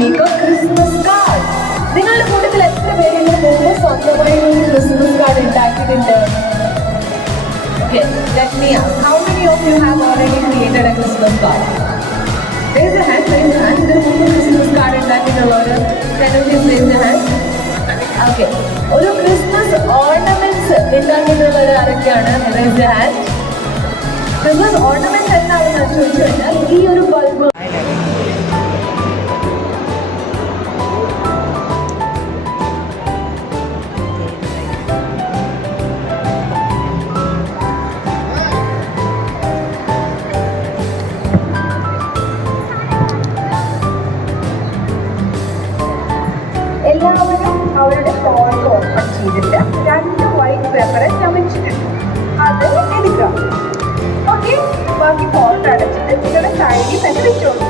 make a Christmas card. നിങ്ങളുടെ കൂട്ടത്തിൽ എത്ര പേരെങ്കിലും മുമ്പ് സ്വന്തമായി ഒരു ക്രിസ്മസ് കാർഡ് ഉണ്ടാക്കിയിട്ടുണ്ട്? Okay, let me ask. How many of you have already created a Christmas card? Raise your hand, raise your hand. ഇതിന് മുമ്പ് ക്രിസ്മസ് കാർഡ് ഉണ്ടാക്കിയിട്ടുള്ളവർ can you please raise your hand? Okay. ഒരു Christmas ornaments ഉണ്ടാക്കിയിട്ടുള്ളവർ ആരൊക്കെയാണ്? Raise your hand. Christmas ornaments എന്താണെന്ന് ചോദിച്ചു കഴിഞ്ഞാൽ ഈ ഒരു ബൾബ് എല്ലാവരും അവരുടെ ഫോൺ ഓപ്പൺ ചെയ്തിട്ട് 2 വൈറ്റ് പേപ്പർ ഞാൻ വെച്ചിട്ടുണ്ട്, അത് എടുക്കുക. ഓക്കെ, ബാക്കി ഫോൾട്ട് അടച്ചിട്ട് നിങ്ങളുടെ സൈഡിൽ തന്നെ വെച്ചോളൂ.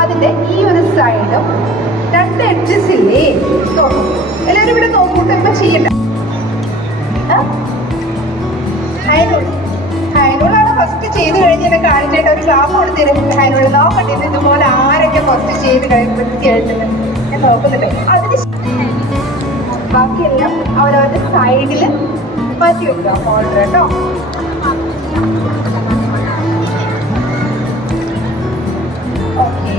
അതിന്റെ ഈ ഒരു സൈഡും 2 എഡ്ജസ് ഇല്ലേ, നോക്കും. എല്ലാവരും ഇവിടെ നോക്കൂട്ട് ഇപ്പൊ ചെയ്യണ്ട. ഹൈനോളാണ് ഫസ്റ്റ് ചെയ്ത് കഴിഞ്ഞ് എന്നെ കാണിച്ചിട്ട് ഒരു ക്ലാസ് കൊടുത്തിരുന്നു. ഹൈനോള് നോക്കണ്ടിരുന്നു ഇതുപോലെ ആരൊക്കെ ഫസ്റ്റ് ചെയ്ത് വൃത്തിയായിട്ട് ഞാൻ നോക്കുന്നുണ്ട്. അതിന് ബാക്കിയെല്ലാം അവരവരുടെ സൈഡിൽ മാറ്റി വെക്കുക ഫോൾഡർ കേട്ടോ. ഓക്കെ,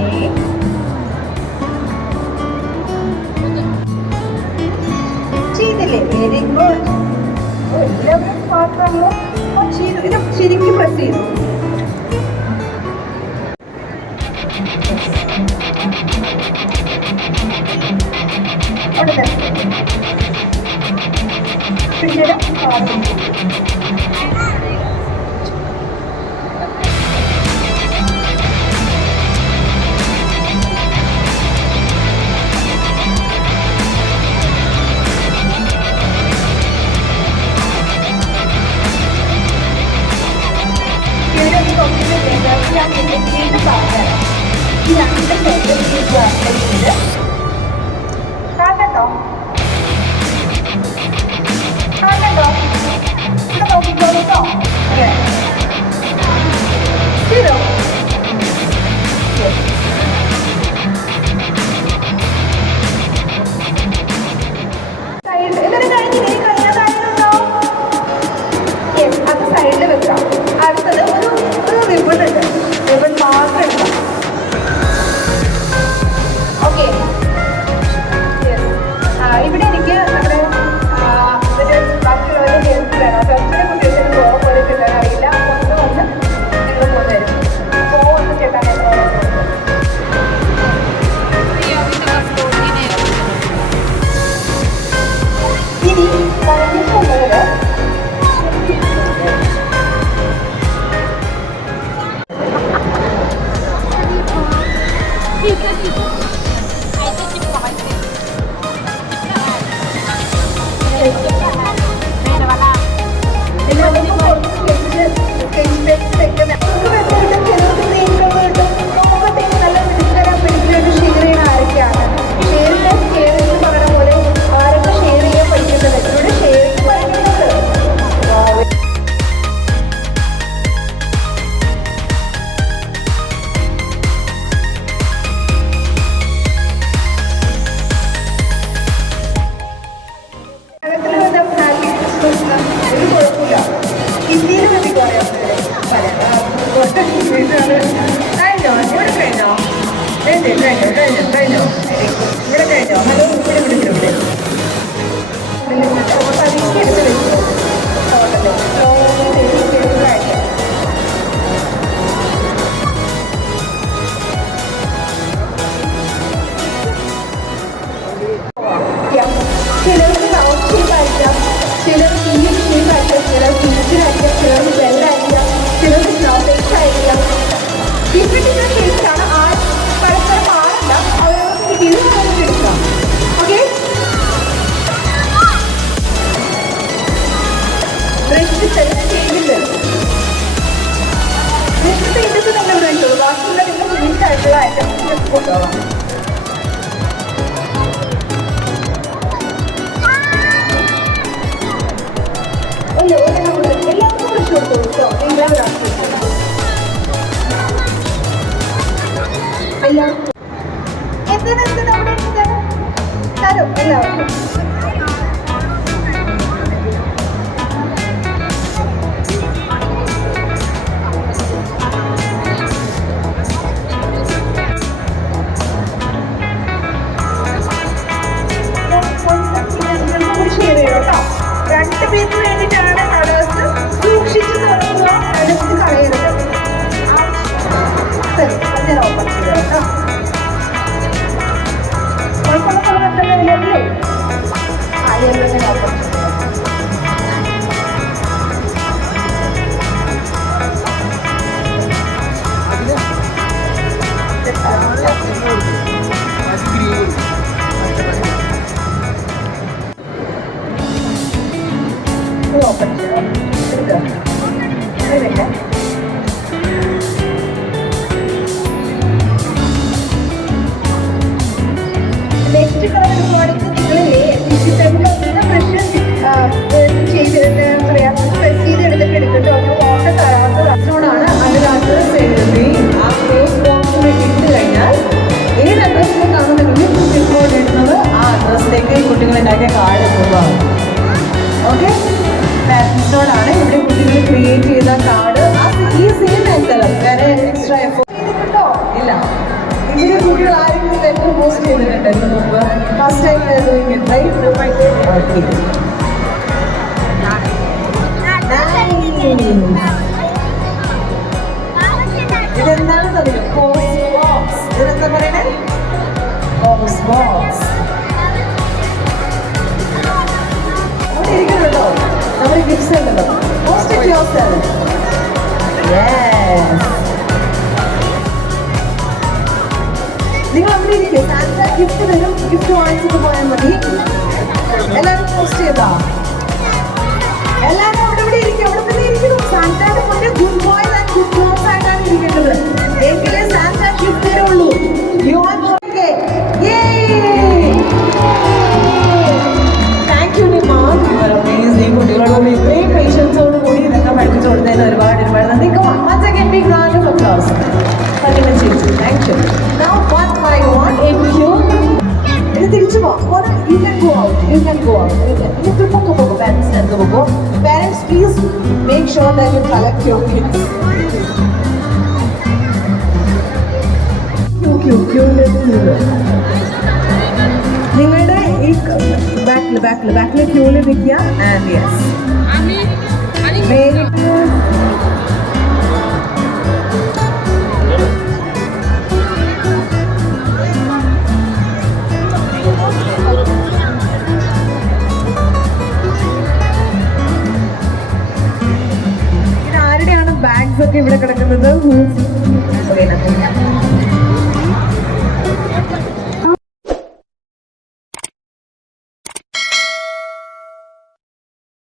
ചെയ്തില്ലേ? Very good. എല്ലാവരും മാത്രമല്ലോ ചെയ്തു. ഇത് ശരിക്കും പ്രസ് ചെയ്തു. കാണണ്ടോ? കാണണ്ടോ? ഇവിടെ നോക്കിക്കോളൂ കേട്ടോ. ചെയ്തോ? എന്നിട്ട് കഴിഞ്ഞില്ലേ? കഴിഞ്ഞ കാര്യമുണ്ടോ? യെസ്, അത് സൈഡിൽ വെക്കാം. അടുത്തത് ഒരു റിബൺ ഉണ്ട്. റിബൺ മാത്രം എടുക്കാം. ഓക്കെ, ഇവിടെ എനിക്ക് നമ്മുടെ ബാക്കിയുള്ളവരുടെ ഹെൽപ്പ് വേണം. ഫ്രണ്ട്സിനെ കുട്ടികൾക്ക് ഗോ പോലെ കിട്ടാൻ അറിയില്ല. ഒന്ന് നിങ്ങൾ പോകുന്നതരും ഗോ ഒന്ന് ചേട്ടാൻ ഇനി കഴിഞ്ഞിട്ടുള്ളവര് കൊടുത്തോ എല്ലാവരും അല്ല എന്തിനാ അവിടെ തരും എല്ലാവർക്കും രണ്ട് പേർക്ക് വേണ്ടിയിട്ടാണ് കളേഴ്സ് സൂക്ഷിച്ച് തുറക്കുക എടുത്ത് കളയരുത് ഞാൻ ഓപ്പൺ ചെയ്തു കേട്ടോ കുഴപ്പമുള്ള കളറല്ലേ ആ എല്ലാം ഓപ്പൺ ചെയ്തു ഓപ്പൺ ചെയ്യാം നെക്സ്റ്റ് കളർ എടുക്കുവാണെങ്കിൽ നിങ്ങളില്ലേ വെജിറ്റബിളൊക്കെ ഫ്രഷ് ചെയ്ത് എന്താ പറയുക പ്രസ് ചെയ്ത് എടുത്തിട്ട് ഒരു വാട്ടർ കളർ അതിനോടാണ് അതിനകത്ത് ആ ക്ലോസ് ബോക്സിൽ ഇട്ട് കഴിഞ്ഞാൽ ഏത് അഡ്രസ്സിലേക്കാണ് നിങ്ങൾ റിപ്പോർട്ട് ഇടുന്നത് ആ അഡ്രസ്സിലേക്ക് കുട്ടികളുണ്ടാക്കിയ കാർഡ് എത്തുന്നതാണ്. ഓക്കെ, പാരൻസിനോടാണ് ഇവിടെ കുട്ടികൾ ക്രിയേറ്റ് ചെയ്ത കാർഡ് ഈ സെയിം എൻവലപ്പ് വേറെ എക്സ്ട്രാ എഫോർട്ട് ചെയ്തിട്ടുണ്ടോ ഇല്ല. ഇതിന് കുട്ടികൾ ആരെങ്കിലും ലെറ്റർ പോസ്റ്റ് ചെയ്തിട്ടുണ്ട് ഇതിന് മുമ്പ് ഫസ്റ്റ് ടൈം ഇതെന്താണ് തന്നില്ല പോസ്റ്റ് ബോക്സ് ഇതെന്താ പറയണേ പോസ്റ്റ് ബോക്സ് ഇരിക്കുന്നുണ്ടോ നമ്മുടെ ഗിഫ്റ്റ്സ് ഉണ്ടല്ലോ പോസ്റ്റ് ഇറ്റ് യുവർസെൽഫ് യെസ് നിങ്ങൾ അവിടെ ഇരിക്കും സാന്റ ഗിഫ്റ്റ് തരും ഗിഫ്റ്റ് വാങ്ങിച്ചിട്ട് പോയാൽ മതി എല്ലാവരും പോസ്റ്റ് ചെയ്താ എല്ലാവരും അവിടെ ഇവിടെ ഇരിക്കും അവിടെ തന്നെ ഇരിക്കണം സാന്റയുടെ മുന്നേ good boys and good girls ആയിട്ടാണ് ഇരിക്കേണ്ടത് എങ്കിലേ സാന്റ ഗിഫ്റ്റ് തരുള്ളൂ യു ആർ കുട്ടികളോട് ഇത്രയും പേഷ്യൻസോട് കൂടി ഇതൊക്കെ പഠിപ്പിച്ചു കൊടുത്തതിന് ഒരുപാട് നന്ദി. Once again, big round of applause. Thank you. Now, what I want in you, ഇത് തിരിച്ചു പോകാം. You can go out. You can go out. നിങ്ങൾക്ക് പോകും പാരൻസിന് എന്ത് പോകും. Parents, please make sure that you collect your kids. നിങ്ങളുടെ ഈ ബാക്കിൽ ക്യൂവിൽ നിൽക്കുക ആൻഡ് യെസ് ഇതാരുടെയാണ് ബാഗ്സ് ഒക്കെ ഇവിടെ കിടക്കുന്നത്